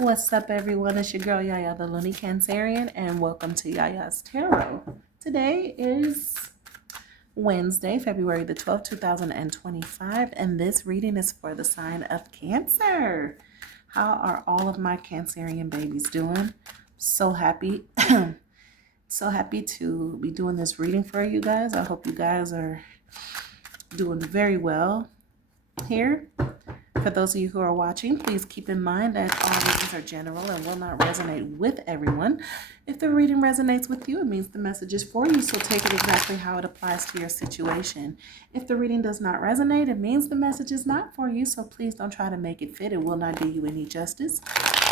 What's up, everyone? It's your girl Yaya, the Looney Cancerian, and welcome to YaYa's Tarot. Today is Wednesday, February the 12th, 2025, and this reading is for the sign of Cancer. How are all of my Cancerian babies doing? So happy. So happy to be doing this reading for you guys. I hope you guys are doing very well here. For those of you who are watching, please keep in mind that all readings are general and will not resonate with everyone. If the reading resonates with you, it means the message is for you, so take it exactly how it applies to your situation. If the reading does not resonate, it means the message is not for you, so please don't try to make it fit. It will not do you any justice.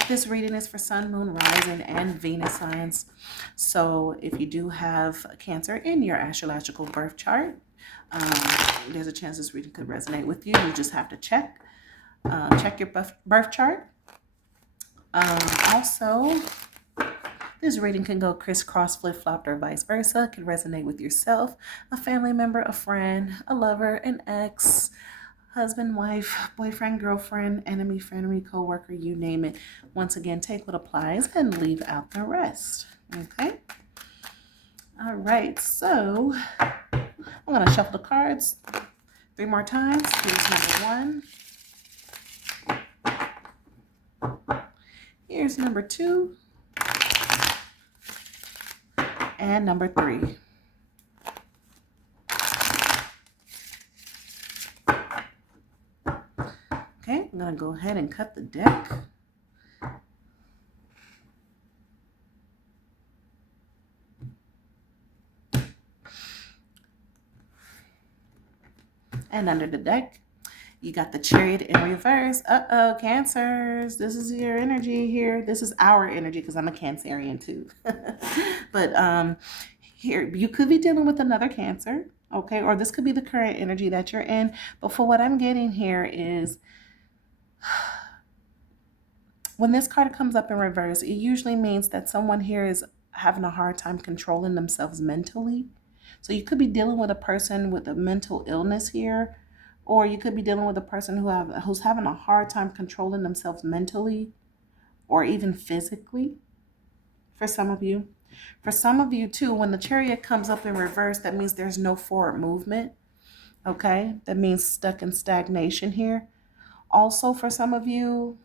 This reading is for Sun, Moon, Rising, and Venus signs. So if you do have Cancer in your astrological birth chart, there's a chance this reading could resonate with you. You just have to check your birth chart. Also, this reading can go crisscross, flip-flopped, or vice versa. It can resonate with yourself, a family member, a friend, a lover, an ex, husband, wife, boyfriend, girlfriend, enemy, frenemy, co-worker, you name it. Once again, take what applies and leave out the rest. Okay? All right, so I'm going to shuffle the cards 3 more times. Here's number 1. Here's number 2 and number 3. Okay, I'm going to go ahead and cut the deck. And under the deck, you got the Chariot in reverse. Uh-oh, Cancers. This is your energy here. This is our energy because I'm a Cancerian too. But here, you could be dealing with another Cancer, okay? Or this could be the current energy that you're in. But for what I'm getting here is when this card comes up in reverse, it usually means that someone here is having a hard time controlling themselves mentally. So you could be dealing with a person with a mental illness here, or you could be dealing with a person who's having a hard time controlling themselves mentally or even physically for some of you. For some of you too, when the Chariot comes up in reverse, that means there's no forward movement, okay? That means stuck in stagnation here. Also, for some of you,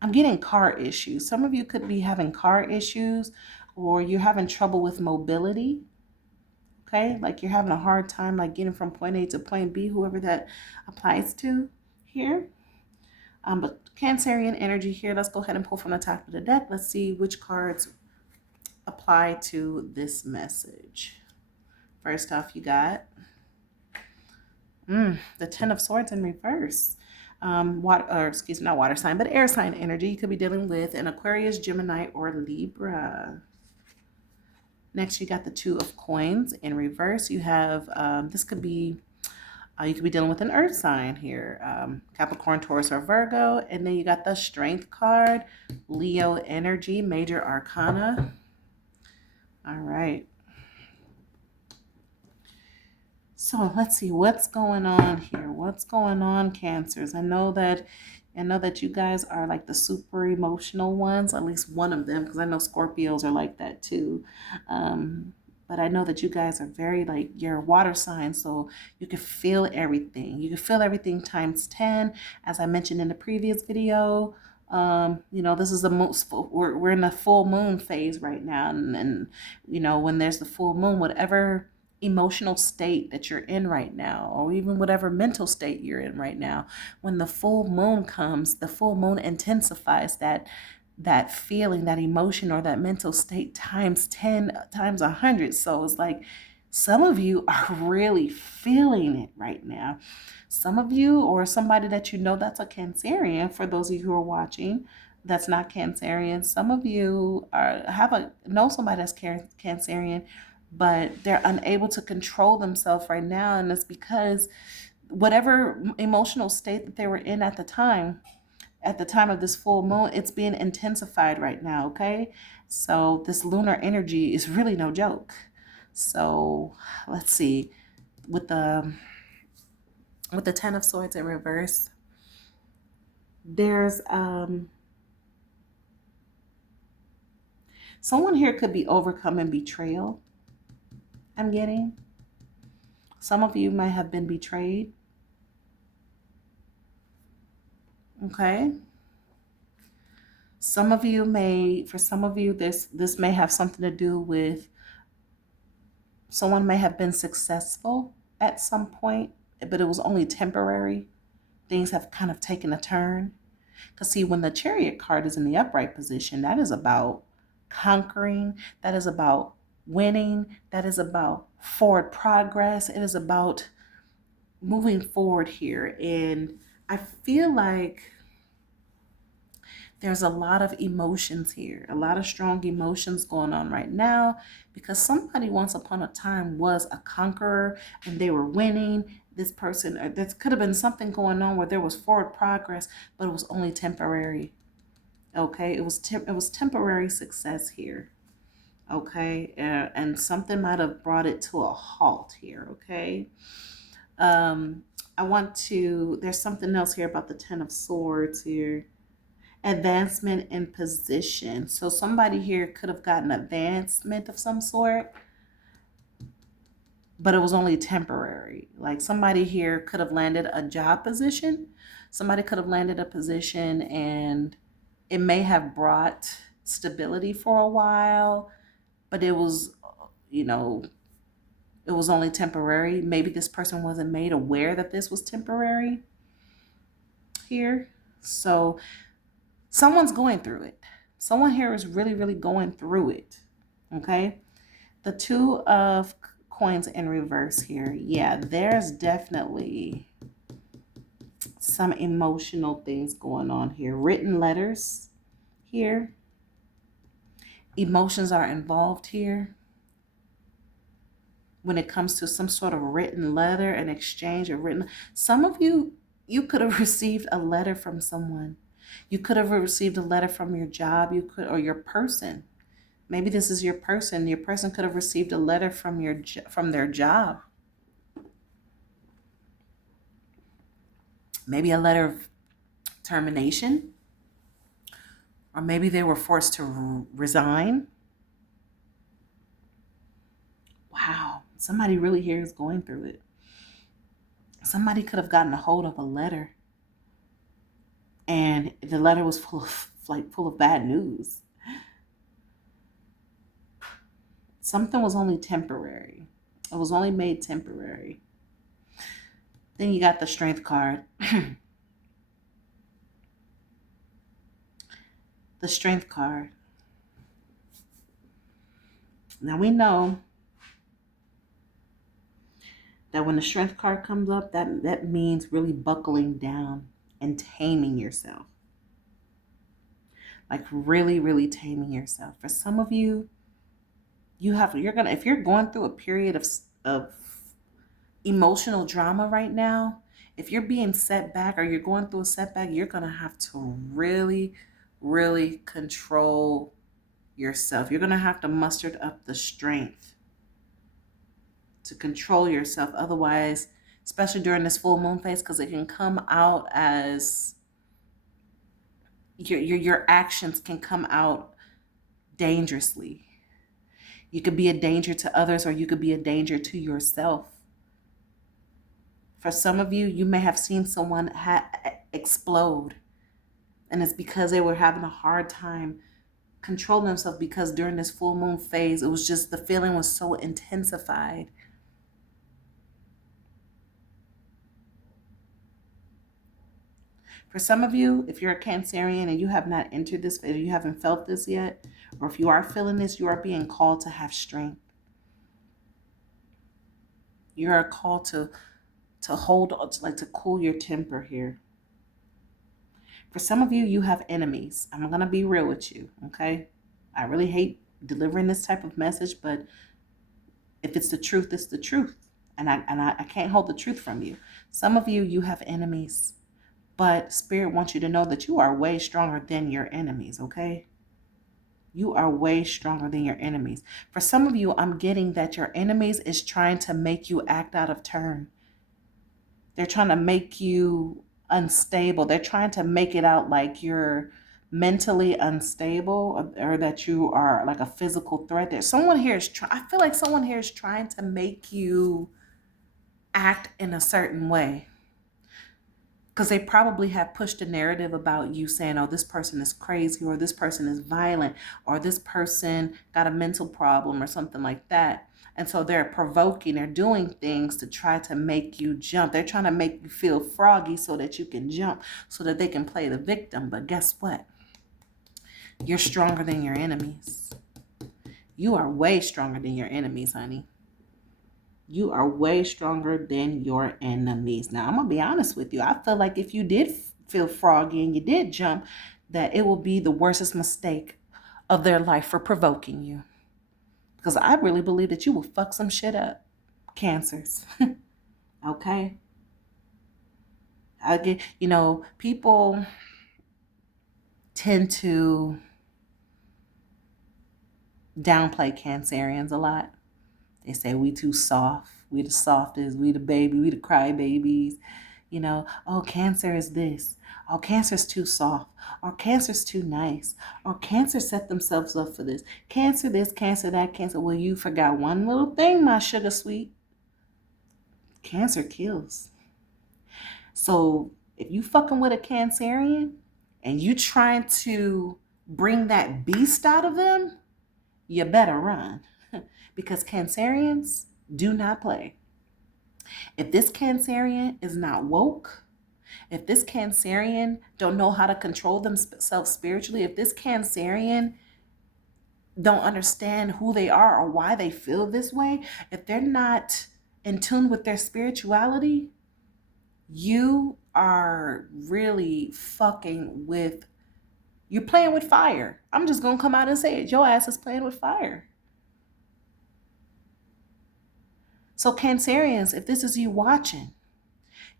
I'm getting car issues. Some of you could be having car issues, or you're having trouble with mobility. Okay, like you're having a hard time like getting from point A to point B, whoever that applies to here. But Cancerian energy here. Let's go ahead and pull from the top of the deck. Let's see which cards apply to this message. First off, you got the Ten of Swords in reverse. Not water sign, but air sign energy. You could be dealing with an Aquarius, Gemini, or Libra. Next, you got the Two of Coins in reverse. You have, this could be, you could be dealing with an earth sign here, Capricorn, Taurus, or Virgo. And then you got the Strength card, Leo energy, major arcana. All right. So let's see what's going on here. What's going on, Cancers? I know that you guys are like the super emotional ones, at least one of them, because I know Scorpios are like that too. But I know that you guys are very like, you're water signs, so you can feel everything. You can feel everything times 10. As I mentioned in the previous video, this is we're in the full moon phase right now. And when there's the full moon, whatever emotional state that you're in right now, or even whatever mental state you're in right now, when the full moon comes, the full moon intensifies that feeling, that emotion, or that mental state times 10, times 100. So it's like some of you are really feeling it right now. Some of you, or somebody that you know that's a Cancerian, for those of you who are watching that's not Cancerian, some of you know somebody that's Cancerian, but they're unable to control themselves right now. And it's because whatever emotional state that they were in at the time of this full moon, it's being intensified right now, okay? So this lunar energy is really no joke. So let's see, with the Ten of Swords in reverse, There's someone here could be overcoming betrayal. I'm getting. Some of you might have been betrayed. Okay. Some of you may, for some of you, this may have something to do with someone may have been successful at some point, but it was only temporary. Things have kind of taken a turn. Because see, when the Chariot card is in the upright position, that is about conquering, that is about winning, that is about forward progress. It is about moving forward here. And I feel like there's a lot of emotions here, a lot of strong emotions going on right now, because somebody once upon a time was a conqueror and they were winning. This person, or there could have been something going on where there was forward progress, but it was only temporary. Okay, it was temporary success here. Okay, and something might have brought it to a halt here. Okay, I want to. There's something else here about the Ten of Swords here. Advancement in position. So somebody here could have gotten advancement of some sort, but it was only temporary. Like somebody here could have landed a job position. Somebody could have landed a position and it may have brought stability for a while, but it was, you know, it was only temporary. Maybe this person wasn't made aware that this was temporary here. So someone's going through it. Someone here is really, really going through it. Okay. The Two of Coins in reverse here. Yeah, there's definitely some emotional things going on here. Written letters here. Emotions are involved here. When it comes to some sort of written letter, an exchange of written. Some of you could have received a letter from someone. You could have received a letter from your job, or your person. Maybe this is your person. Your person could have received a letter from their job. Maybe a letter of termination, or maybe they were forced to resign. Wow, somebody really here is going through it. Somebody could have gotten a hold of a letter, and the letter was full of bad news. Something was only temporary. It was only made temporary. Then you got the Strength card. The Strength card. Now we know that when the Strength card comes up, that means really buckling down and taming yourself. Like really, really taming yourself. For some of you, if you're going through a period of emotional drama right now, if you're being set back or you're going through a setback, you're gonna have to really, really control yourself. You're gonna have to muster up the strength to control yourself. Otherwise, especially during this full moon phase, because it can come out as your actions can come out dangerously. You could be a danger to others, or you could be a danger to yourself. For some of you, you may have seen someone explode, and it's because they were having a hard time controlling themselves, because during this full moon phase, it was just the feeling was so intensified. For some of you, if you're a Cancerian and you have not entered this phase, you haven't felt this yet, or if you are feeling this, you are being called to have strength. You are called to hold, to cool your temper here. For some of you, you have enemies. I'm going to be real with you, okay? I really hate delivering this type of message, but if it's the truth, it's the truth. And I can't hold the truth from you. Some of you, you have enemies. But Spirit wants you to know that you are way stronger than your enemies, okay? You are way stronger than your enemies. For some of you, I'm getting that your enemies is trying to make you act out of turn. They're trying to make you unstable. They're trying to make it out like you're mentally unstable, or that you are like a physical threat. There, someone here is I feel like someone here is trying to make you act in a certain way, because they probably have pushed a narrative about you saying, oh, this person is crazy, or this person is violent, or this person got a mental problem, or something like that. And so they're provoking, they're doing things to try to make you jump. They're trying to make you feel froggy so that you can jump, so that they can play the victim. But guess what? You're stronger than your enemies. You are way stronger than your enemies, honey. You are way stronger than your enemies. Now, I'm going to be honest with you. I feel like if you did feel froggy and you did jump, that it will be the worstest mistake of their life for provoking you. Because I really believe that you will fuck some shit up. Cancers. Okay? I get, people tend to downplay Cancerians a lot. They say we too soft. We the softest. We the baby. We the crybabies. Oh, Cancer is this. Oh, Cancer's too soft. Or Cancer's too nice. Or Cancer set themselves up for this. Cancer this, Cancer that, Cancer. Well, you forgot one little thing, my sugar sweet. Cancer kills. So if you fucking with a Cancerian and you trying to bring that beast out of them, you better run. Because Cancerians do not play. If this Cancerian is not woke, if this Cancerian don't know how to control themselves spiritually, if this Cancerian don't understand who they are or why they feel this way, if they're not in tune with their spirituality, you are really you're playing with fire. I'm just going to come out and say it. Your ass is playing with fire. So Cancerians, if this is you watching,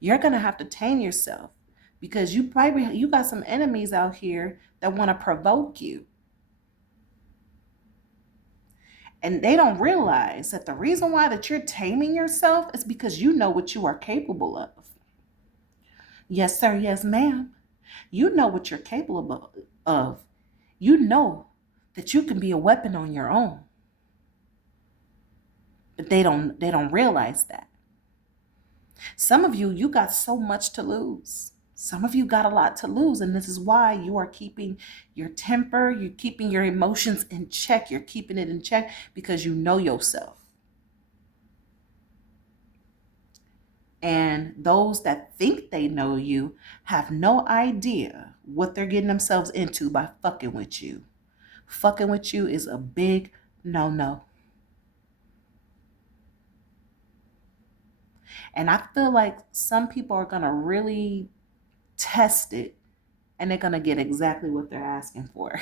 you're going to have to tame yourself, because you got some enemies out here that want to provoke you. And they don't realize that the reason why that you're taming yourself is because you know what you are capable of. Yes, sir. Yes, ma'am. You know what you're capable of. You know that you can be a weapon on your own. But they don't realize that. Some of you got so much to lose. Some of you got a lot to lose. And this is why you are keeping your temper, you're keeping your emotions in check. You're keeping it in check because you know yourself. And those that think they know you have no idea what they're getting themselves into by fucking with you. Fucking with you is a big no-no. And I feel like some people are going to really test it, and they're going to get exactly what they're asking for.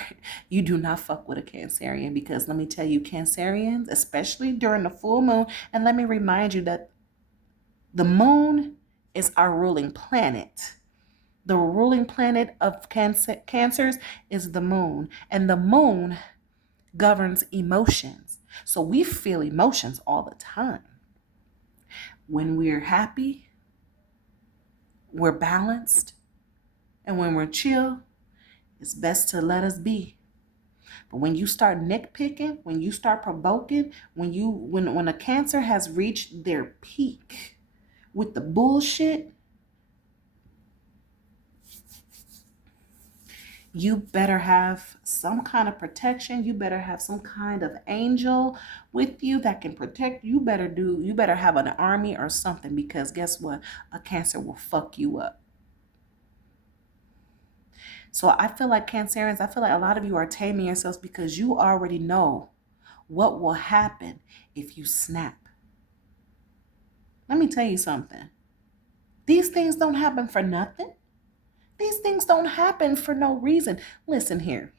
You do not fuck with a Cancerian, because let me tell you, Cancerians, especially during the full moon, and let me remind you that the moon is our ruling planet. The ruling planet of Cancers is the moon, and the moon governs emotions. So we feel emotions all the time. When we're happy, we're balanced, and when we're chill, it's best to let us be. But when you start nitpicking, when you start provoking, when a Cancer has reached their peak with the bullshit, you better have some kind of protection. You better have some kind of angel with you that can protect you. You better have an army or something, because guess what? A Cancer will fuck you up. So I feel like Cancerians, I feel like a lot of you are taming yourselves because you already know what will happen if you snap. Let me tell you something. These things don't happen for nothing. These things don't happen for no reason. Listen here.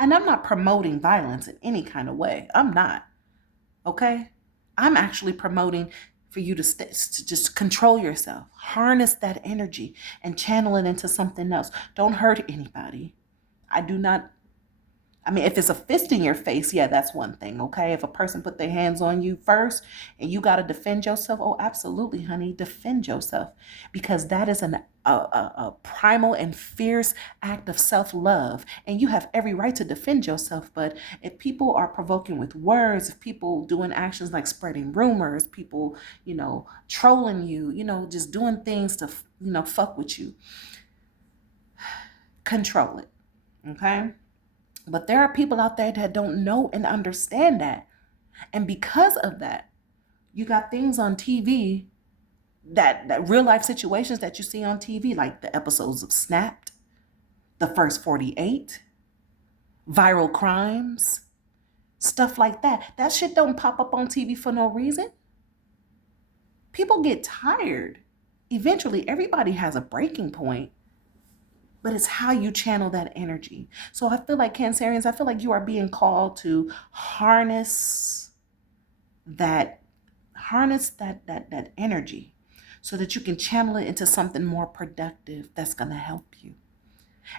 And I'm not promoting violence in any kind of way. I'm not. Okay? I'm actually promoting for you to just control yourself. Harness that energy and channel it into something else. Don't hurt anybody. I do not I mean, if it's a fist in your face, yeah, that's one thing, okay? If a person put their hands on you first and you got to defend yourself, oh, absolutely, honey, defend yourself because that is a primal and fierce act of self-love. And you have every right to defend yourself. But if people are provoking with words, if people doing actions like spreading rumors, people, trolling you, just doing things to, fuck with you, control it, okay? But there are people out there that don't know and understand that. And because of that, you got things on TV that real life situations that you see on TV, like the episodes of Snapped, the First 48, viral crimes, stuff like that. That shit don't pop up on TV for no reason. People get tired. Eventually, everybody has a breaking point. But it's how you channel that energy. So I feel like Cancerians, I feel like you are being called to harness that energy so that you can channel it into something more productive that's going to help you.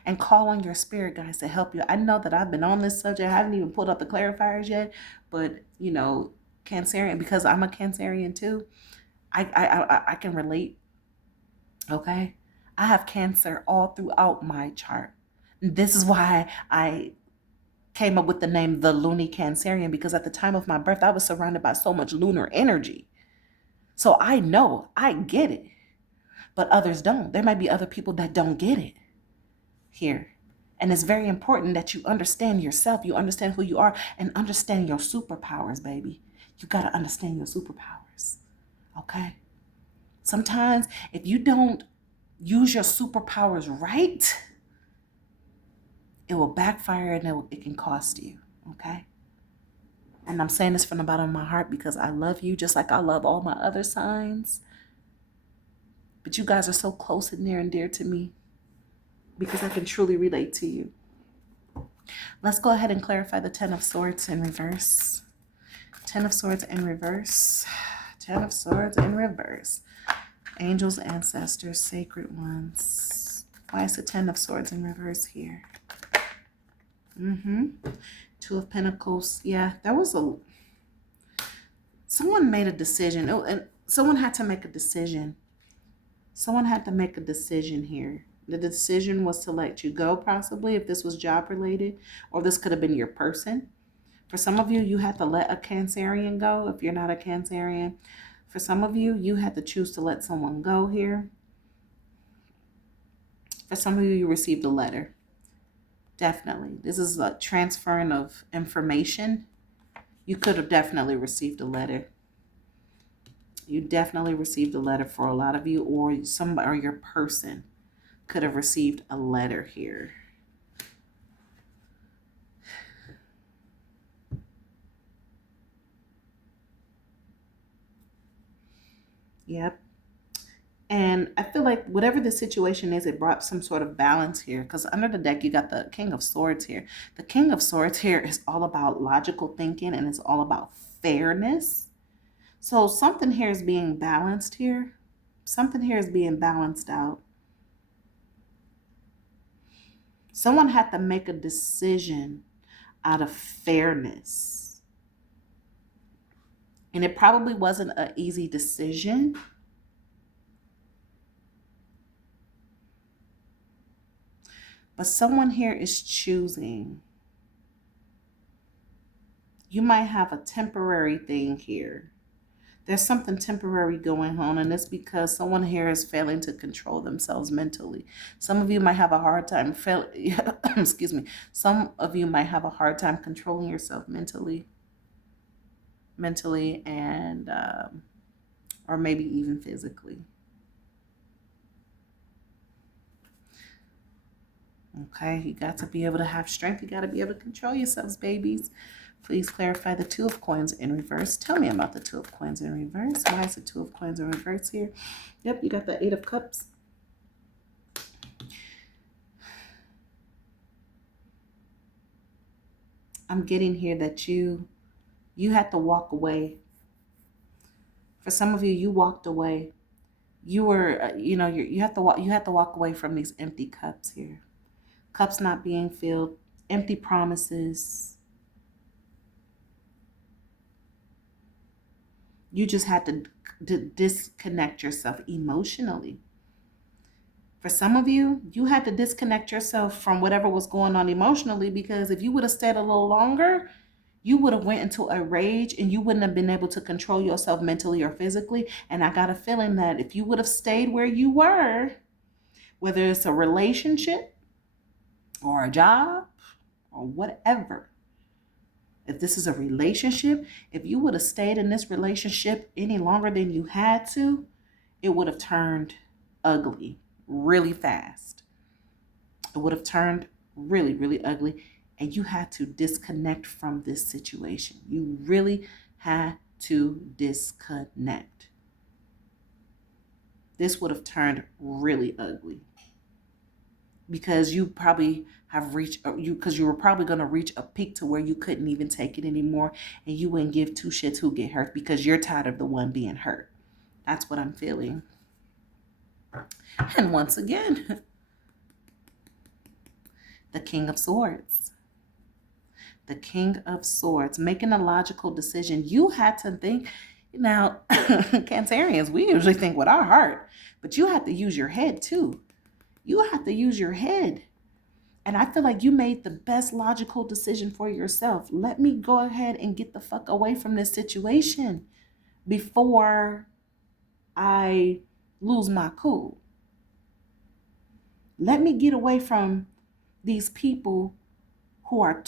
And call on your spirit guides to help you. I know that I've been on this subject. I haven't even pulled up the clarifiers yet, but Cancerian, because I'm a Cancerian too, I can relate. Okay. I have Cancer all throughout my chart. This is why I came up with the name the Loony Cancerian, because at the time of my birth, I was surrounded by so much lunar energy. So I know, I get it, but others don't. There might be other people that don't get it here. And it's very important that you understand yourself, you understand who you are, and understand your superpowers, baby. You got to understand your superpowers, okay? Sometimes if you don't use your superpowers right, it will backfire and it can cost you, okay? And I'm saying this from the bottom of my heart because I love you just like I love all my other signs. But you guys are so close and near and dear to me because I can truly relate to you. Let's go ahead and clarify the Ten of Swords in reverse. Ten of Swords in reverse. Ten of Swords in reverse. Angels, ancestors, sacred ones. Why is the Ten of Swords in reverse here? Two of Pentacles. Yeah, that was someone made a decision. Oh, and someone had to make a decision. Someone had to make a decision here. The decision was to let you go, possibly, if this was job related, or this could have been your person. For some of you, you had to let a Cancerian go if you're not a Cancerian. For some of you, you had to choose to let someone go here. For some of you, you received a letter. Definitely. This is a transferring of information. You could have definitely received a letter. You definitely received a letter for a lot of you, or your person could have received a letter here. Yep. And I feel like whatever the situation is, it brought some sort of balance here. Because under the deck, you got the King of Swords here. The King of Swords here is all about logical thinking and it's all about fairness. So something here is being balanced here. Something here is being balanced out. Someone had to make a decision out of fairness. And it probably wasn't an easy decision. But someone here is choosing. You might have a temporary thing here. There's something temporary going on, and it's because someone here is failing to control themselves mentally. Some of you might have a hard time excuse me. Some of you might have a hard time controlling yourself mentally and or maybe even physically. Okay, you got to be able to have strength. You got to be able to control yourselves, babies. Please clarify the Two of Coins in reverse. Tell me about the Two of Coins in reverse. Why is the Two of Coins in reverse here? Yep, you got the Eight of Cups. I'm getting here that you had to walk away. For some of you, you walked away. You were, you have to walk away from these empty cups here. Cups not being filled. empty promises. You just had to disconnect yourself emotionally. For some of you, you had to disconnect yourself from whatever was going on emotionally, because if you would have stayed a little longer, you would have went into a rage and you wouldn't have been able to control yourself mentally or physically. And I got a feeling that if you would have stayed where you were, whether it's a relationship or a job or whatever, if this is a relationship, if you would have stayed in this relationship any longer than you had to, it would have turned ugly really fast. It would have turned really, really ugly. And you had to disconnect from this situation. You really had to disconnect. This would have turned really ugly, because you probably have reached because you were probably going to reach a peak to where you couldn't even take it anymore, and you wouldn't give two shits who get hurt because you're tired of the one being hurt. That's what I'm feeling. And once again, the King of Swords. The King of Swords, making a logical decision. You had to think. Now, Cancerians, we usually think with our heart, but you have to use your head too. You have to use your head. And I feel like you made the best logical decision for yourself. Let me go ahead and get the fuck away from this situation before I lose my cool. Let me get away from these people who are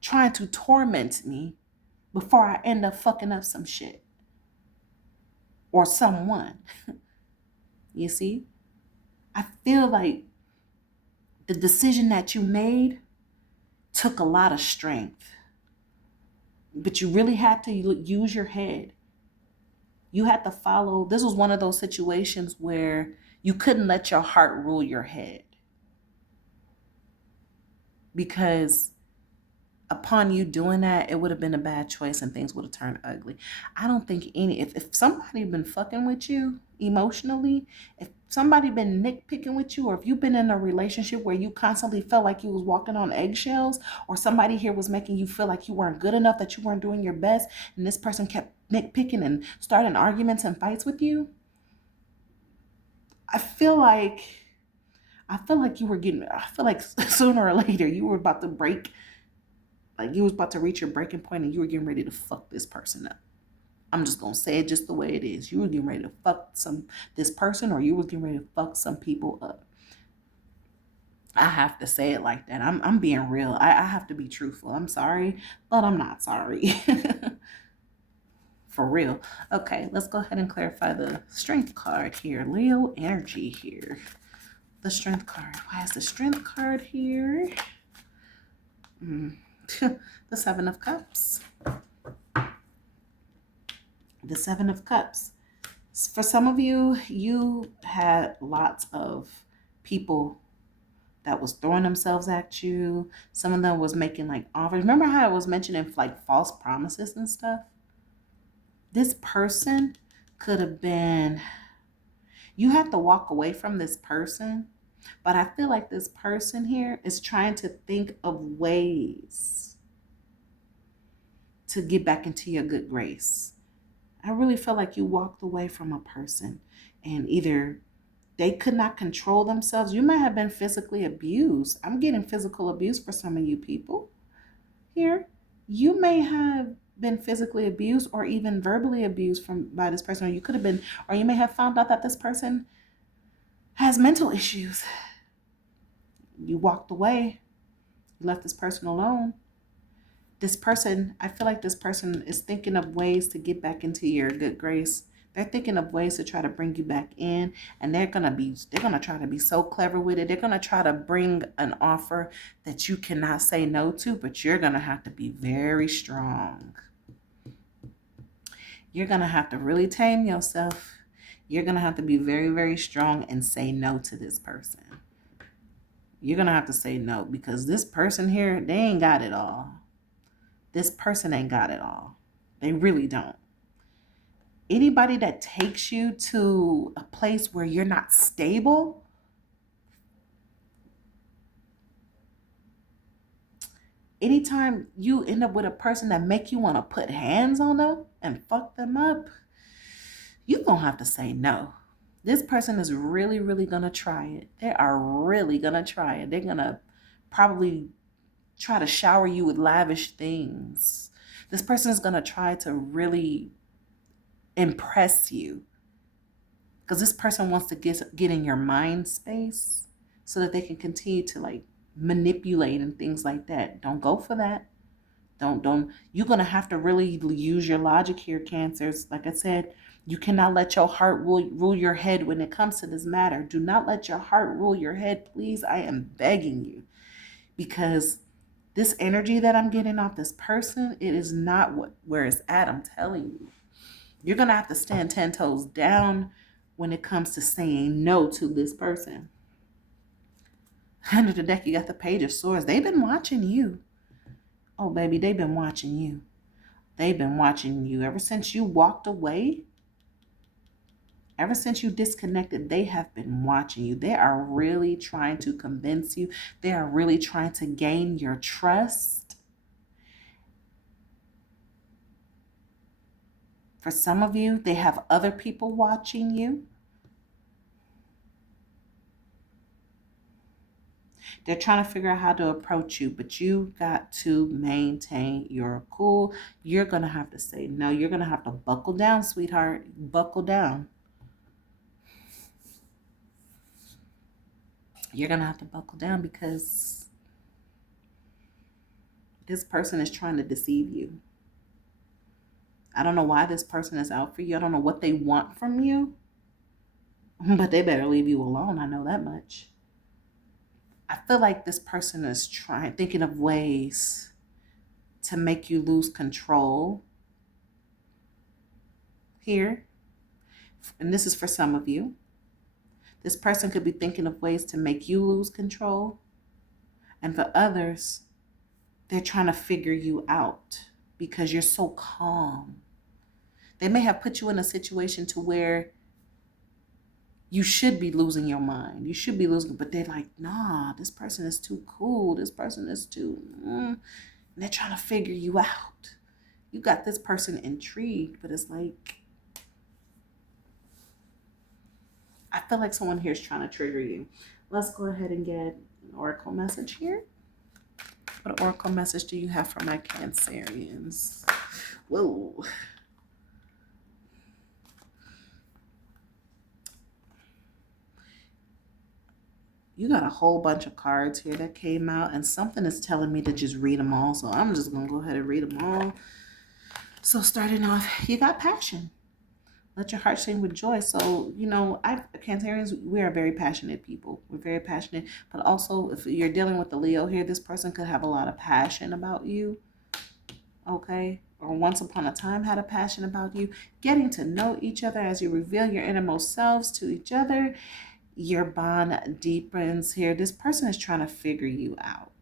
trying to torment me before I end up fucking up some shit or someone. You see? I feel like the decision that you made took a lot of strength, but you really had to use your head. You had to follow. This was one of those situations where you couldn't let your heart rule your head, because upon you doing that, it would have been a bad choice and things would have turned ugly. I don't think if somebody been fucking with you emotionally, if somebody been nitpicking with you, or if you've been in a relationship where you constantly felt like you was walking on eggshells, or somebody here was making you feel like you weren't good enough, that you weren't doing your best, and this person kept nitpicking and starting arguments and fights with you, I feel like sooner or later you were about to break. Like you was about to reach your breaking point and you were getting ready to fuck this person up. I'm just gonna say it just the way it is. You were getting ready to fuck this person, or you was getting ready to fuck some people up. I have to say it like that. I'm being real. I have to be truthful. I'm sorry, but I'm not sorry. For real. Okay, let's go ahead and clarify the strength card here. Leo energy here. The strength card. Why is the strength card here? The Seven of Cups. The Seven of Cups. For some of you, you had lots of people that was throwing themselves at you. Some of them was making like offers. Remember how I was mentioning like false promises and stuff? This person could have been, you have to walk away from this person, but I feel like this person here is trying to think of ways to get back into your good grace. I really feel like you walked away from a person and either they could not control themselves. You might have been physically abused. I'm getting physical abuse for some of you people here. You may have been physically abused or even verbally abused by this person, or you could have been, or you may have found out that this person has mental issues. You walked away. You left this person alone. This person, I feel like this person is thinking of ways to get back into your good grace. They're thinking of ways to try to bring you back in, and they're gonna try to be so clever with it. They're gonna try to bring an offer that you cannot say no to, but you're gonna have to be very strong. You're gonna have to really tame yourself. You're gonna have to be very, very strong and say no to this person. You're gonna have to say no, because this person here, they ain't got it all. This person ain't got it all. They really don't. Anybody that takes you to a place where you're not stable, anytime you end up with a person that make you want to put hands on them and fuck them up, you're going to have to say no. This person is really, really going to try it. They are really going to try it. They're going to probably try to shower you with lavish things. This person is going to try to really impress you, because this person wants to get in your mind space so that they can continue to like manipulate and things like that. Don't go for that. Don't. You're going to have to really use your logic here, Cancers. Like I said, you cannot let your heart rule your head when it comes to this matter. Do not let your heart rule your head, please. I am begging you, because this energy that I'm getting off this person, it is not where it's at. I'm telling you. You're going to have to stand 10 toes down when it comes to saying no to this person. Under the deck, you got the Page of Swords. They've been watching you. Oh, baby, they've been watching you. They've been watching you. Ever since you walked away, ever since you disconnected, they have been watching you. They are really trying to convince you. They are really trying to gain your trust. For some of you, they have other people watching you. They're trying to figure out how to approach you, but you got to maintain your cool. You're going to have to say no. You're going to have to buckle down, sweetheart. Buckle down. You're going to have to buckle down, because this person is trying to deceive you. I don't know why this person is out for you. I don't know what they want from you, but they better leave you alone. I know that much. I feel like this person is thinking of ways to make you lose control here. And this is for some of you. This person could be thinking of ways to make you lose control. And for others, they're trying to figure you out because you're so calm. They may have put you in a situation to where you should be losing your mind. You should be losing, but they're like, nah, this person is too cool. This person is too, and they're trying to figure you out. You got this person intrigued, but it's like, I feel like someone here is trying to trigger you. Let's go ahead and get an oracle message here. What oracle message do you have for my Cancerians? Whoa. You got a whole bunch of cards here that came out, and something is telling me to just read them all. So I'm just going to go ahead and read them all. So starting off, you got passion. Let your heart sing with joy. So, Cancerians, we are very passionate people. We're very passionate. But also, if you're dealing with the Leo here, this person could have a lot of passion about you. Okay? Or once upon a time had a passion about you. Getting to know each other as you reveal your innermost selves to each other. Your bond deepens here. This person is trying to figure you out.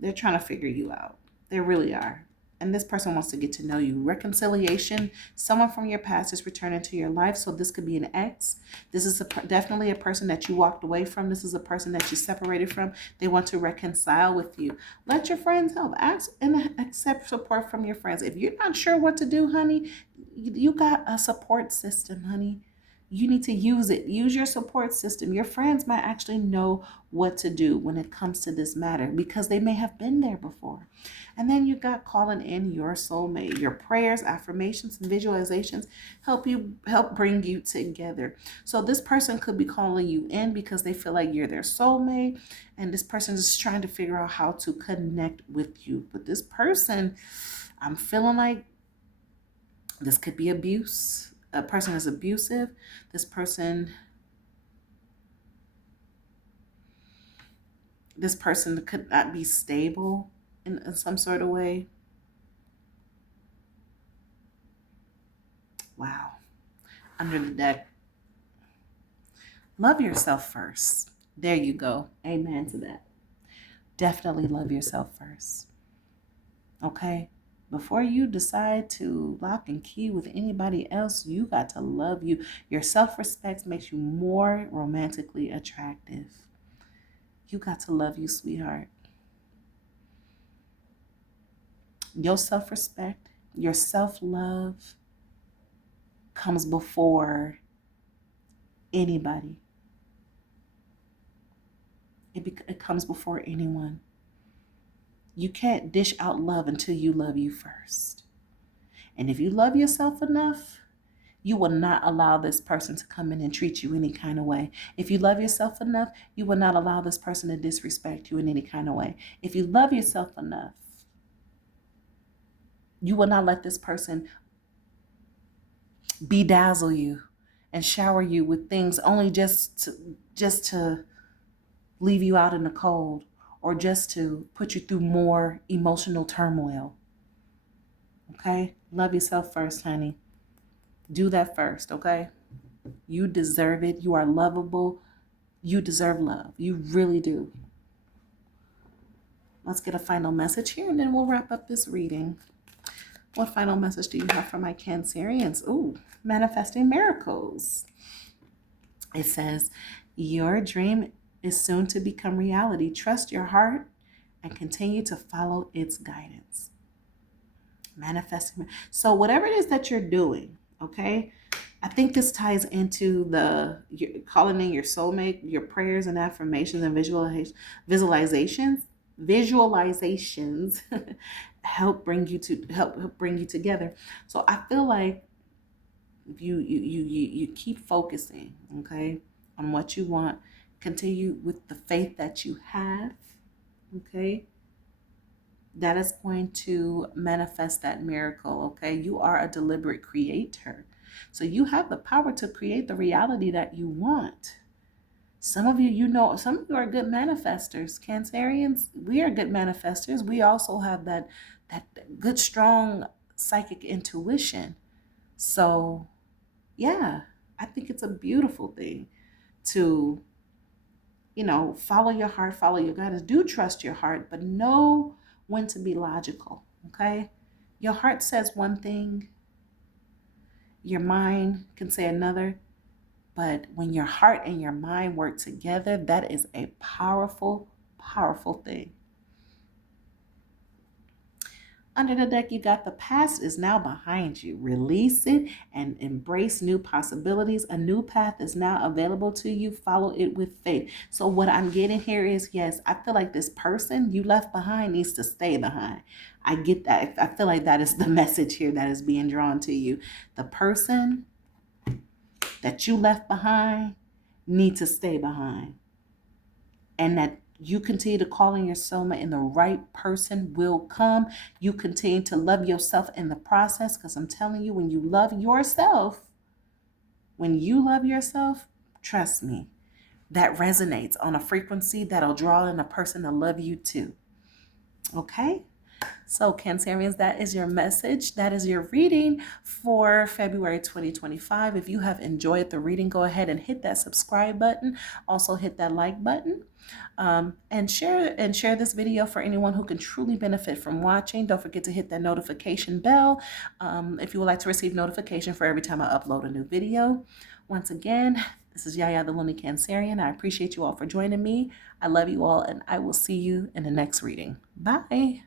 They're trying to figure you out. They really are. And this person wants to get to know you. Reconciliation. Someone from your past is returning to your life. So this could be an ex. This is definitely a person that you walked away from. This is a person that you separated from. They want to reconcile with you. Let your friends help. Ask and accept support from your friends. If you're not sure what to do, honey, you got a support system, honey. You need to use it. Use your support system. Your friends might actually know what to do when it comes to this matter because they may have been there before. And then you got calling in your soulmate. Your prayers, affirmations, and visualizations help bring you together. So this person could be calling you in because they feel like you're their soulmate, and this person is trying to figure out how to connect with you. But this person, I'm feeling like this could be abuse. A person is abusive. This person could not be stable in some sort of way. Wow. Under the deck. Love yourself first. There you go. Amen to that. Definitely love yourself first. Okay? Before you decide to lock and key with anybody else, you got to love you. Your self-respect makes you more romantically attractive. You got to love you, sweetheart. Your self-respect, your self-love comes before anybody. It comes before anyone. You can't dish out love until you love you first. And if you love yourself enough, you will not allow this person to come in and treat you any kind of way. If you love yourself enough, you will not allow this person to disrespect you in any kind of way. If you love yourself enough, you will not let this person bedazzle you and shower you with things only just to leave you out in the cold or just to put you through more emotional turmoil. Okay? Love yourself first, honey. Do that first, okay? You deserve it. You are lovable. You deserve love. You really do. Let's get a final message here and then we'll wrap up this reading. What final message do you have for my Cancerians? Ooh, manifesting miracles. It says, your dream is soon to become reality. Trust your heart and continue to follow its guidance. Manifesting. So whatever it is that you're doing, okay? I think this ties into calling in your soulmate, your prayers and affirmations and visualizations help bring you together. So I feel like if you keep focusing, okay, on what you want, continue with the faith that you have, okay, that is going to manifest that miracle, okay? You are a deliberate creator. So you have the power to create the reality that you want. Some of you are good manifestors. Cancerians, we are good manifestors. We also have that good, strong psychic intuition. So, yeah, I think it's a beautiful thing to, follow your heart, follow your guidance. Do trust your heart, but know when to be logical, okay? Your heart says one thing, your mind can say another, but when your heart and your mind work together, that is a powerful, powerful thing. Under the deck, you got the past is now behind you. Release it and embrace new possibilities. A new path is now available to you. Follow it with faith. So what I'm getting here is, yes, I feel like this person you left behind needs to stay behind. I get that. I feel like that is the message here that is being drawn to you. The person that you left behind need to stay behind. And that you continue to call in your soulmate and the right person will come. You continue to love yourself in the process, because I'm telling you, when you love yourself, trust me, that resonates on a frequency that'll draw in a person to love you too. Okay? So Cancerians, that is your message. That is your reading for February 2025. If you have enjoyed the reading, go ahead and hit that subscribe button. Also hit that like button. And share this video for anyone who can truly benefit from watching. Don't forget to hit that notification bell if you would like to receive notification for every time I upload a new video. Once again, this is Yaya the Lonely Cancerian. I appreciate you all for joining me. I love you all, and I will see you in the next reading. Bye.